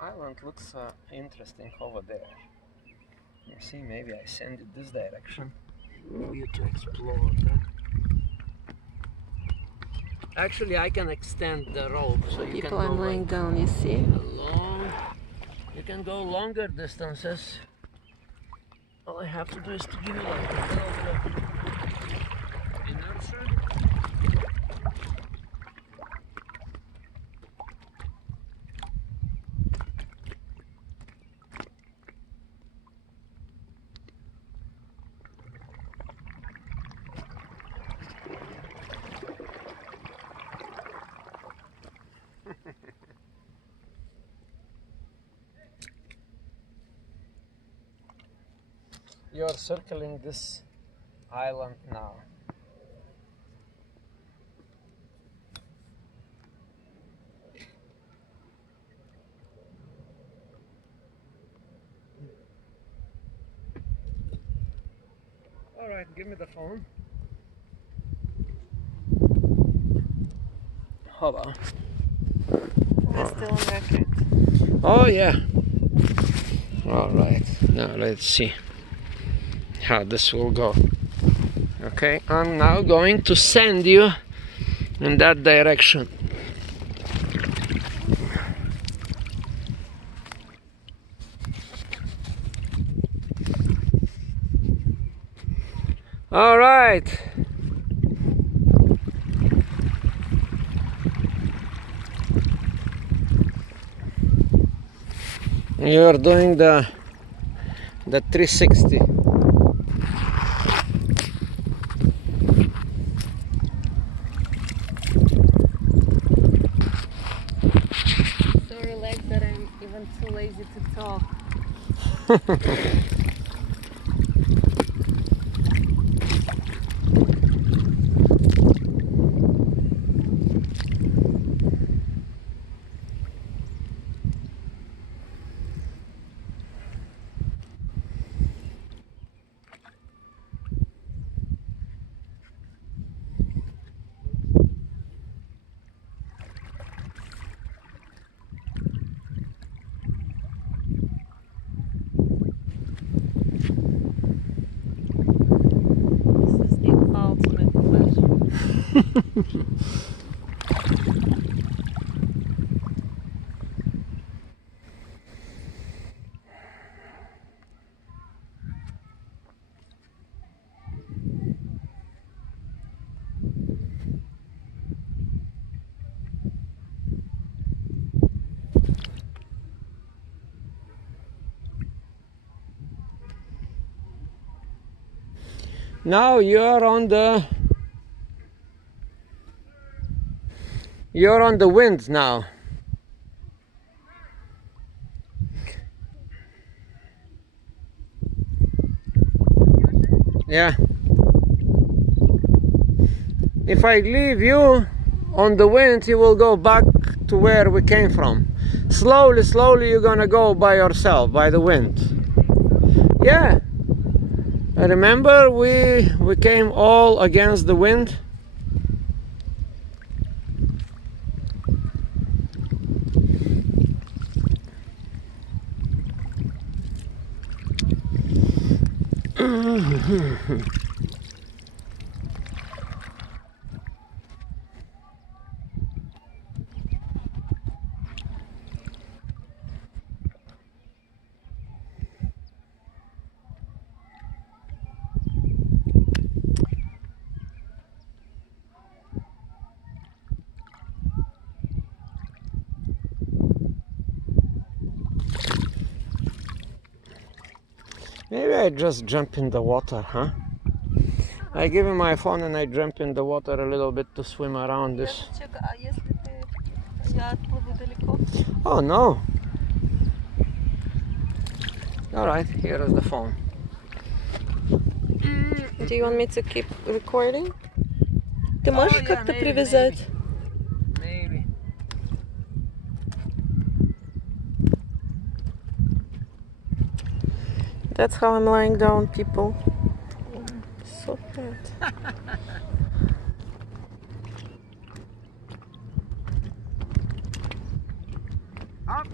island looks interesting over there. You see, maybe I send it this direction for you to explore that. Actually, I can extend the rope so you People, can go I'm lying like down, you see? long. You can go longer distances. All I have to do is to give you like a little bit of inertia. You're circling this island now. All right, give me the phone. Hold on. We're still on record. Oh yeah. All right. Now let's see how this will go. Okay, I'm now going to send you in that direction. All right. You're doing the 360. So relaxed that I'm even too lazy to talk. This is the ultimate pleasure. Now you're on the wind now. Yeah. If I leave you on the wind, you will go back to where we came from. Slowly, slowly you're gonna go by yourself, by the wind. Yeah. Remember we came all against the wind? Maybe I just jump in the water, huh? I give him my phone and I jump in the water a little bit to swim around this. Oh no! Alright, here is the phone. Do you want me to keep recording? Ты можешь как-то привязать? Maybe. That's how I'm lying down, people. So bad. Up.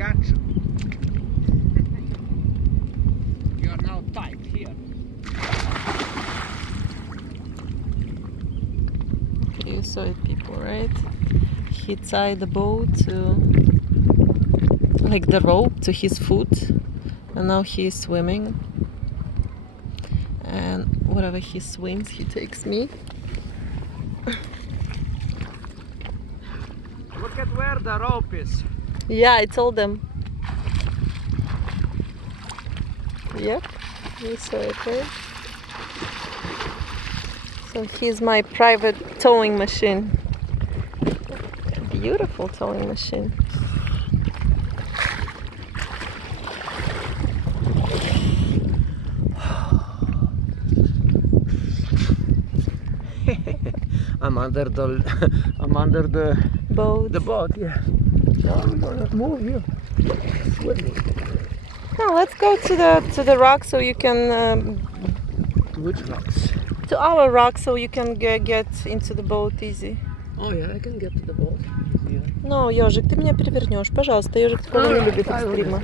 got you. You are now tight here. Okay, you saw it, people, right? He tied the boat to, like the rope to his foot, and now he is swimming. And wherever he swims, he takes me. Look at where the rope is. Yeah, I told them. Yep, you saw it, right? So he's my private towing machine. Beautiful towing machine. I'm under the Boat. the boat, yeah. No, I'm gonna move you. Swimming. Now let's go to the rock so you can Which rocks? to our rock so you can get into the boat easy. Oh yeah, I can get to the boat. Yeah. No, Ежик, ты меня перевернешь, пожалуйста. Ежик такого не любит I will. экстрима.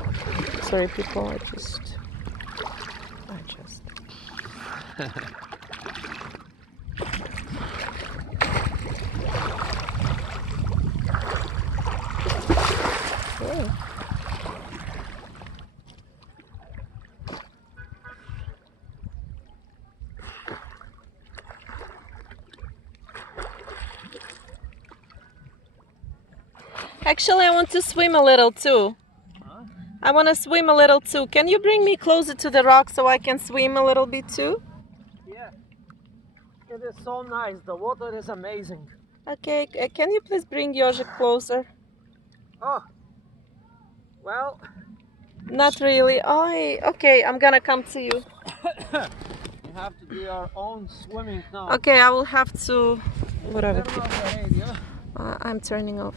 Sorry, people, I just. Oh. Actually, I want to swim a little too. Huh? I want to swim a little too. Can you bring me closer to the rock so I can swim a little bit too? Yeah. It is so nice. The water is amazing. Okay, can you please bring Ежик closer? Oh. Well, Not really. Oh, okay, I'm gonna come to you. you have to do your own swimming now. Okay, I will have to. Whatever. Turn off the radio. I'm turning off.